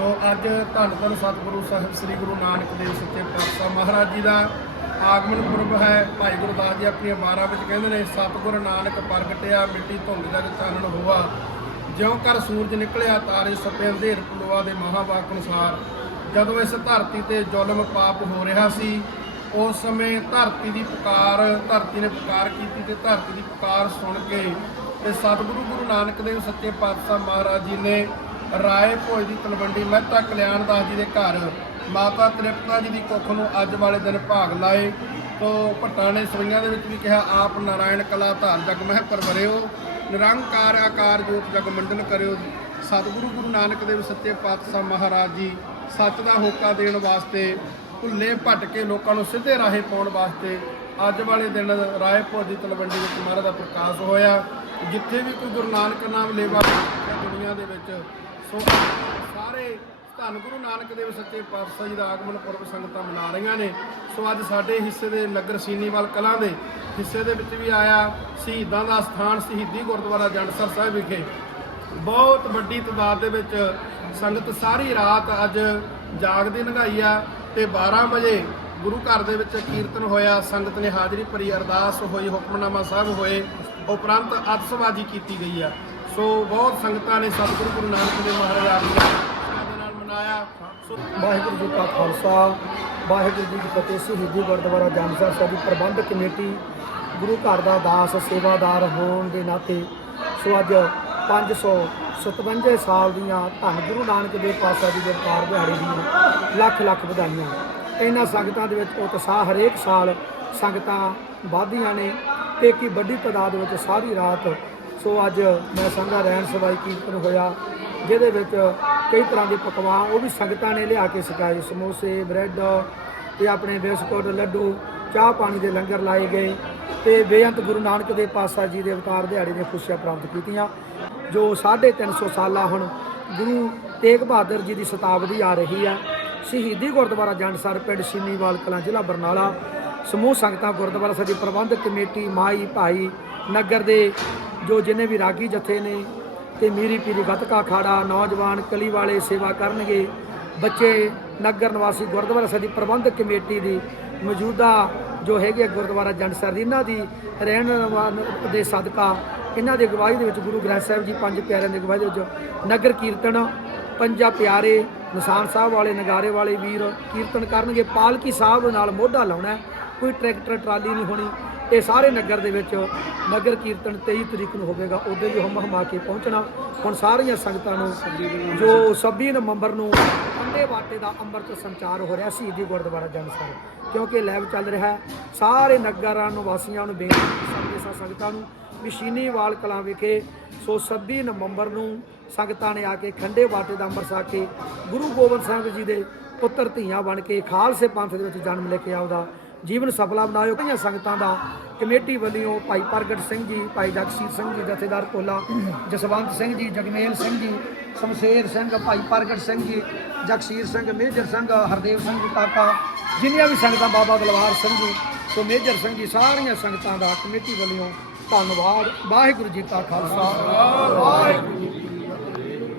ਸੋ ਅੱਜ ਧੰਨ ਧੰਨ ਸਤਿਗੁਰੂ ਸਾਹਿਬ, ਸ੍ਰੀ ਗੁਰੂ ਨਾਨਕ ਦੇਵ ਸੱਚੇ ਪਾਤਸ਼ਾਹ ਮਹਾਰਾਜ ਜੀ ਦਾ ਆਗਮਨ ਪੁਰਬ ਹੈ। ਭਾਈ ਗੁਰਦਾਸ ਜੀ ਆਪਣੀਆਂ 12 ਵਿੱਚ ਕਹਿੰਦੇ ਨੇ, ਸਤਿਗੁਰ ਨਾਨਕ ਪ੍ਰਗਟਿਆ, ਮਿੱਟੀ ਧੁੰਦ ਜਗ ਚਾਨਣ ਹੋਆ, ਜਿਉਂ ਕਰ ਸੂਰਜ ਨਿਕਲਿਆ, ਤਾਰੇ ਸਪੇ ਅੰਧੇਰ ਪੁਲਵਾ ਦੇ ਮਹਾਵਾਕ ਅਨੁਸਾਰ। ਜਦੋਂ ਇਸ ਧਰਤੀ ਤੇ ਜ਼ੁਲਮ ਪਾਪ ਹੋ ਰਿਹਾ ਸੀ, ਉਸ ਸਮੇਂ ਧਰਤੀ ਦੀ ਪੁਕਾਰ, ਧਰਤੀ ਨੇ ਪੁਕਾਰ ਕੀਤੀ ਤੇ ਧਰਤੀ ਦੀ ਪੁਕਾਰ ਸੁਣ ਕੇ ਤੇ ਸਤਿਗੁਰੂ ਗੁਰੂ ਨਾਨਕ ਦੇਵ ਸੱਚੇ ਪਾਤਸ਼ਾਹ ਮਹਾਰਾਜ ਜੀ ਨੇ ਰਾਏ ਭੋਜ ਦੀ ਤਲਵੰਡੀ ਮਹਿਤਾ ਕਲਿਆਣ ਦਾਸ ਜੀ ਦੇ ਘਰ ਮਾਤਾ ਤ੍ਰਿਪਤਾ ਜੀ ਦੀ ਕੁੱਖ ਨੂੰ ਅੱਜ ਵਾਲੇ ਦਿਨ ਭਾਗ ਲਾਏ। ਤੋ ਭੱਟਾਂ ਨੇ ਸਵਈਆਂ ਦੇ ਵਿੱਚ ਵੀ ਕਿਹਾ, ਆਪ ਨਾਰਾਇਣ ਕਲਾ ਧਾਰ ਜਗ ਮਹਿ ਪਰਵਰਿਓ ਨਿਰੰਕਾਰ ਆਕਾਰ ਜੋਤ ਜਗ ਮੰਡਲ ਕਰਿਓ। ਸਤਿਗੁਰੂ ਗੁਰੂ ਨਾਨਕ ਦੇਵ ਸੱਚੇ ਪਾਤਸ਼ਾਹ ਮਹਾਰਾਜ ਜੀ ਸੱਚ ਦਾ ਹੋਕਾ ਦੇਣ ਵਾਸਤੇ ਭੁੱਲੇ ਭਟ ਕੇ ਲੋਕਾਂ ਨੂੰ ਸਿੱਧੇ ਰਾਹੇ ਪਾਉਣ ਵਾਸਤੇ ਅੱਜ ਵਾਲੇ ਦਿਨ ਰਾਏ ਭੋਜ ਦੀ ਤਲਵੰਡੀ ਵਿੱਚ ਮਹਾਰਾਜ ਦਾ ਪ੍ਰਕਾਸ਼ ਹੋਇਆ। ਜਿੱਥੇ ਵੀ ਕੋਈ ਗੁਰੂ ਨਾਨਕ ਨਾਮ ਲੇਵਾ ਦੁਨੀਆ ਦੇ ਵਿੱਚ ਸੋ ਸਾਰੇ ਧੰਨ ਗੁਰੂ ਨਾਨਕ ਦੇਵ ਸੱਚੇ ਪਾਤਸ਼ਾਹ ਜੀ ਦਾ ਆਗਮਨ ਪੁਰਬ ਸੰਗਤਾਂ ਮਨਾ ਰਹੀਆਂ ਨੇ। ਸੋ ਅੱਜ ਸਾਡੇ ਹਿੱਸੇ ਦੇ ਨਗਰ ਸੀਨੀਵਾਲ ਕਲਾਂ ਦੇ ਹਿੱਸੇ ਦੇ ਵਿੱਚ ਵੀ ਆਇਆ ਸ਼ਹੀਦਾਂ ਦਾ ਸਥਾਨ ਸ਼ਹੀਦੀ ਗੁਰਦੁਆਰਾ ਜੰਡਸਰ ਸਾਹਿਬ ਵਿਖੇ। ਬਹੁਤ ਵੱਡੀ ਤਾਦਾਦ ਦੇ ਵਿੱਚ ਸੰਗਤ ਸਾਰੀ ਰਾਤ ਅੱਜ ਜਾਗਦੀ ਲੰਘਾਈ ਆ ਤੇ 12 ਵਜੇ ਗੁਰੂ ਘਰ ਦੇ ਵਿੱਚ ਕੀਰਤਨ ਹੋਇਆ। ਸੰਗਤ ਨੇ ਹਾਜ਼ਰੀ ਭਰੀ ਅਰਦਾਸ ਹੋਈ, ਹੁਕਮਨਾਮਾ ਸਾਹਿਬ ਹੋਏ। ਉਪਰੰਤ ਅਤਸਬਾਜੀ ਕੀਤੀ ਗਈ ਆ। ਸੋ ਬਹੁਤ ਸੰਗਤਾਂ ਨੇ ਸਤਿਗੁਰੂ ਗੁਰੂ ਨਾਨਕ ਦੇਵ ਮਹਾਰਾਜ ਜੀ ਦੇ ਨਾਲ ਮਨਾਇਆ। ਸੋ ਵਾਹਿਗੁਰੂ ਜੀ ਕਾ ਖਾਲਸਾ, ਵਾਹਿਗੁਰੂ ਜੀ ਕੀ ਫਤਿਹ ਸ਼ਹੀਦੀ ਗੁਰਦੁਆਰਾ ਜੰਡਸਰ ਸਾਹਿਬ ਦੀ ਪ੍ਰਬੰਧਕ ਕਮੇਟੀ, ਗੁਰੂ ਘਰ ਦਾ ਦਾਸ, ਸੇਵਾਦਾਰ ਹੋਣ ਦੇ ਨਾਤੇ ਸੋ ਅੱਜ 557 ਸਾਲ ਦੀਆਂ ਧੰਨ ਗੁਰੂ ਨਾਨਕ ਦੇਵ ਪਾਤਸ਼ਾਹ ਜੀ ਦੇ ਕਾਰ ਦਿਹਾੜੇ ਦੀਆਂ ਲੱਖ ਲੱਖ ਵਧਾਈਆਂ। ਇਹਨਾਂ ਸੰਗਤਾਂ ਦੇ ਵਿੱਚ ਉਤਸ਼ਾਹ ਹਰੇਕ ਸਾਲ ਸੰਗਤਾਂ ਵਧਦੀਆਂ ਨੇ ਤੇ ਕੀ ਵੱਡੀ ਤਾਦਾਦ ਵਿੱਚ ਸਾਰੀ ਰਾਤ ਸੋ ਅੱਜ ਮੈਂ ਸੰਘਾ ਰਹਿਣ ਸਵਾਈ ਕੀਰਤਨ ਹੋਇਆ, ਜਿਹਦੇ ਵਿੱਚ ਕਈ ਤਰ੍ਹਾਂ ਦੇ ਪਕਵਾਨ, ਉਹ ਵੀ ਸੰਗਤਾਂ ਨੇ ਲਿਆ ਕੇ ਸਿਖਾਏ ਸਮੋਸੇ, ਬ੍ਰੈਡ ਤੇ ਆਪਣੇ ਬਿਸਕੁਟ, ਲੱਡੂ, ਚਾਹ ਪਾਣੀ ਦੇ ਲੰਗਰ ਲਾਏ ਗਏ ਤੇ ਬੇਅੰਤ ਗੁਰੂ ਨਾਨਕ ਦੇਵ ਪਾਤਸ਼ਾਹ ਜੀ ਦੇ ਅਵਤਾਰ ਦਿਹਾੜੇ ਦੀਆਂ ਖੁਸ਼ੀਆਂ ਪ੍ਰਾਪਤ ਕੀਤੀਆਂ, ਜੋ 350 ਸਾਲਾ ਹੁਣ ਗੁਰੂ ਤੇਗ ਬਹਾਦਰ ਜੀ ਦੀ ਸ਼ਤਾਬਦੀ ਆ ਰਹੀ ਆ। ਸ਼ਹੀਦੀ ਗੁਰਦੁਆਰਾ ਜੰਡਸਰ ਪਿੰਡ ਸਿੰਨੀਵਾਲ ਕਲਾਂ ਜ਼ਿਲ੍ਹਾ ਬਰਨਾਲਾ। ਸਮੂਹ ਸੰਗਤਾਂ ਗੁਰਦੁਆਰਾ ਸਾਡੀ ਪ੍ਰਬੰਧਕ ਕਮੇਟੀ, ਮਾਈ, ਭਾਈ, ਨਗਰ ਦੇ ਜੋ ਜਿੰਨੇ ਵੀ ਰਾਗੀ ਜਥੇ ਨੇ ਤੇ ਮੀਰੀ ਪੀਰੀ ਗਤਕਾ ਖਾੜਾ ਨੌਜਵਾਨ ਕਲੀ ਵਾਲੇ ਸੇਵਾ ਕਰਨਗੇ, ਬੱਚੇ ਨਗਰ ਨਿਵਾਸੀ ਗੁਰਦੁਆਰਾ ਸਾਹਿਬ ਦੀ ਪ੍ਰਬੰਧਕ ਕਮੇਟੀ ਦੀ ਮੌਜੂਦਾ ਜੋ ਹੈਗੇ ਆ ਗੁਰਦੁਆਰਾ ਜੰਡਸਰ ਦੀ, ਇਹਨਾਂ ਦੀ ਰਹਿਣ ਦੇ ਸਦਕਾ ਇਹਨਾਂ ਦੀ ਅਗਵਾਈ ਦੇ ਵਿੱਚ ਗੁਰੂ ਗ੍ਰੰਥ ਸਾਹਿਬ ਜੀ ਪੰਜ ਪਿਆਰਿਆਂ ਦੀ ਅਗਵਾਈ ਦੇ ਵਿੱਚ ਨਗਰ ਕੀਰਤਨ, ਪੰਜਾ ਪਿਆਰੇ, ਨਿਸ਼ਾਨ ਸਾਹਿਬ ਵਾਲੇ, ਨਗਾਰੇ ਵਾਲੇ ਵੀਰ ਕੀਰਤਨ ਕਰਨਗੇ। ਪਾਲਕੀ ਸਾਹਿਬ ਨਾਲ ਮੋਢਾ ਲਾਉਣਾ ਕੋਈ ਟਰੈਕਟਰ, ਟਰਾਲੀ ਨਹੀਂ ਹੋਣੀ। ਇਹ ਸਾਰੇ ਨਗਰ ਦੇ ਵਿੱਚ ਨਗਰ ਕੀਰਤਨ 23 ਤਰੀਕ ਨੂੰ ਹੋਵੇਗਾ, ਉਹਦੇ ਵੀ ਹਮ ਹਮਾ ਕੇ ਪਹੁੰਚਣਾ। ਹੁਣ ਸਾਰੀਆਂ ਸੰਗਤਾਂ ਨੂੰ ਜੋ 26 ਨਵੰਬਰ ਨੂੰ ਅੰਡੇ ਬਾਟੇ ਦਾ ਅੰਮ੍ਰਿਤ ਸੰਚਾਰ ਹੋ ਰਿਹਾ, ਸ਼ਹੀਦੀ ਗੁਰਦੁਆਰਾ ਜੰਡਸਰ ਕਿਉਂਕਿ ਲੈਬ ਚੱਲ ਰਿਹਾ ਸਾਰੇ ਨਗਰਾਂ ਨੂੰ ਵਾਸੀਆਂ ਨੂੰ ਬੇਨਤੀ ਕਰਦੇ ਸੰਗਤਾਂ ਨੂੰ ਮਸ਼ੀਨੀਵਾਲ ਕਲਾਂ ਵਿਖੇ ਸੋ 26 ਨਵੰਬਰ ਨੂੰ ਸੰਗਤਾਂ ਨੇ ਆ ਕੇ ਖੰਡੇ ਬਾਟੇ ਦਾ ਅੰਮ੍ਰਿਤ ਛਕ ਕੇ ਗੁਰੂ ਗੋਬਿੰਦ ਸਿੰਘ ਜੀ ਦੇ ਪੁੱਤਰ ਧੀਆਂ ਬਣ ਕੇ ਖਾਲਸੇ ਪੰਥ ਦੇ ਵਿੱਚ ਜਨਮ ਲੈ ਕੇ ਆਉਂਦਾ। ਜੀਵਨ ਸਫਲਾ ਬਣਾਇਓ। ਕਈਆਂ ਸੰਗਤਾਂ ਦਾ ਕਮੇਟੀ ਵੱਲੋਂ ਭਾਈ ਪ੍ਰਗਟ ਸਿੰਘ ਜੀ, ਭਾਈ ਜਗਸੀਰ ਸਿੰਘ ਜੀ, ਜਥੇਦਾਰ ਕੋਲਾ ਜਸਵੰਤ ਸਿੰਘ ਜੀ ਜਗਮੇਲ ਸਿੰਘ ਜੀ, ਸ਼ਮਸ਼ੇਰ ਸਿੰਘ, ਭਾਈ ਪ੍ਰਗਟ ਸਿੰਘ ਜੀ, ਜਗਸੀਰ ਸਿੰਘ, ਮੇਜਰ ਸਿੰਘ, ਹਰਦੇਵ ਸਿੰਘ ਜੀ, ਕਾਕਾ, ਜਿੰਨੀਆਂ ਵੀ ਸੰਗਤਾਂ ਬਾਬਾ ਦਲਵਾਰ ਸਿੰਘ ਜੀ, ਸੋ ਮੇਜਰ ਸਿੰਘ ਜੀ, ਸਾਰੀਆਂ ਸੰਗਤਾਂ ਦਾ ਕਮੇਟੀ ਵੱਲੋਂ ਧੰਨਵਾਦ। ਵਾਹਿਗੁਰੂ ਜੀ ਕਾ ਖਾਲਸਾ। ਵਾਹਿਗੁਰੂ ਜੀ ਕੀ ਫਤਿਹ।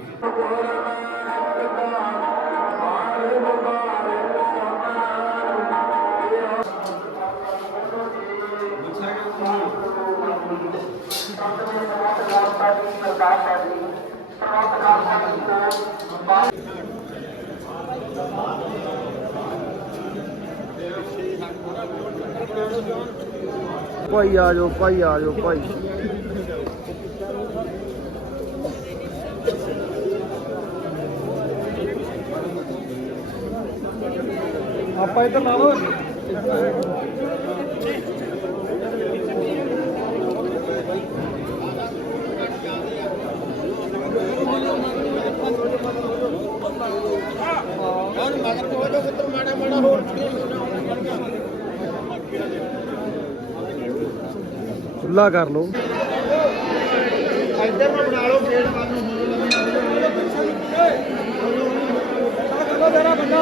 ਭਾਈ ਆ ਜਾਓ ਭਾਈ ਆ ਜਾਓ ਭਾਈ। ਆਪਾਂ ਇੱਧਰ ਲਾਓ। ਖੁੱਲਾ ਕਰ ਲਓ। ਇੱਧਰ ਨੂੰ ਬਣਾ ਲਓ ਗੇਟ ਵੱਲ ਨੂੰ ਹੋ ਜਰਾ ਬੰਦਾ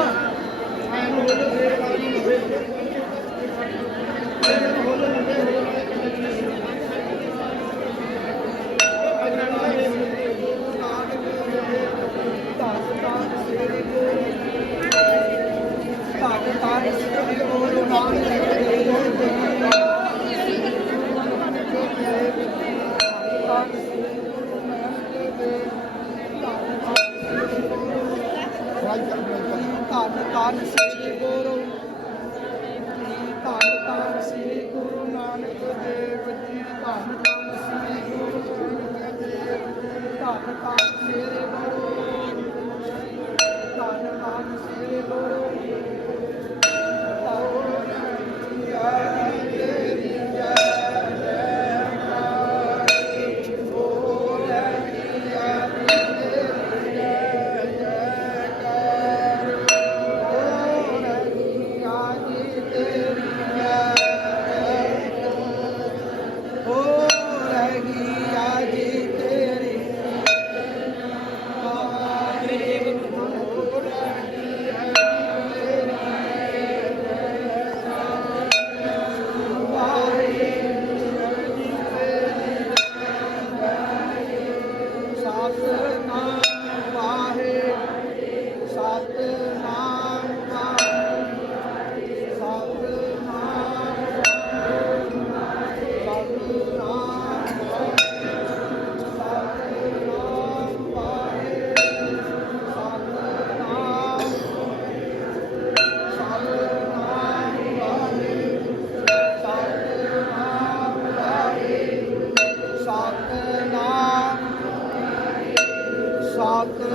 ਧੰਨ ਸ੍ਰੀ ਗੁਰੂ ਨਾਨਕ ਦੇਵ ਜੀ ਗੁਰੂ ਧੰਨ ਧੰਨ ਸ੍ਰੀ ਗੁਰੂ ਨਾਨਕ ਦੇਵ ਜੀ ਧੰਨ ਧੰਨ ਸ੍ਰੀ ਗੁਰੂ ਨਾਨਕ ਦੇਵ ਜੀ। ਧੰਨ ਧੰਨ ਸ੍ਰੀ ਗੁਰੂ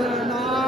Paraná.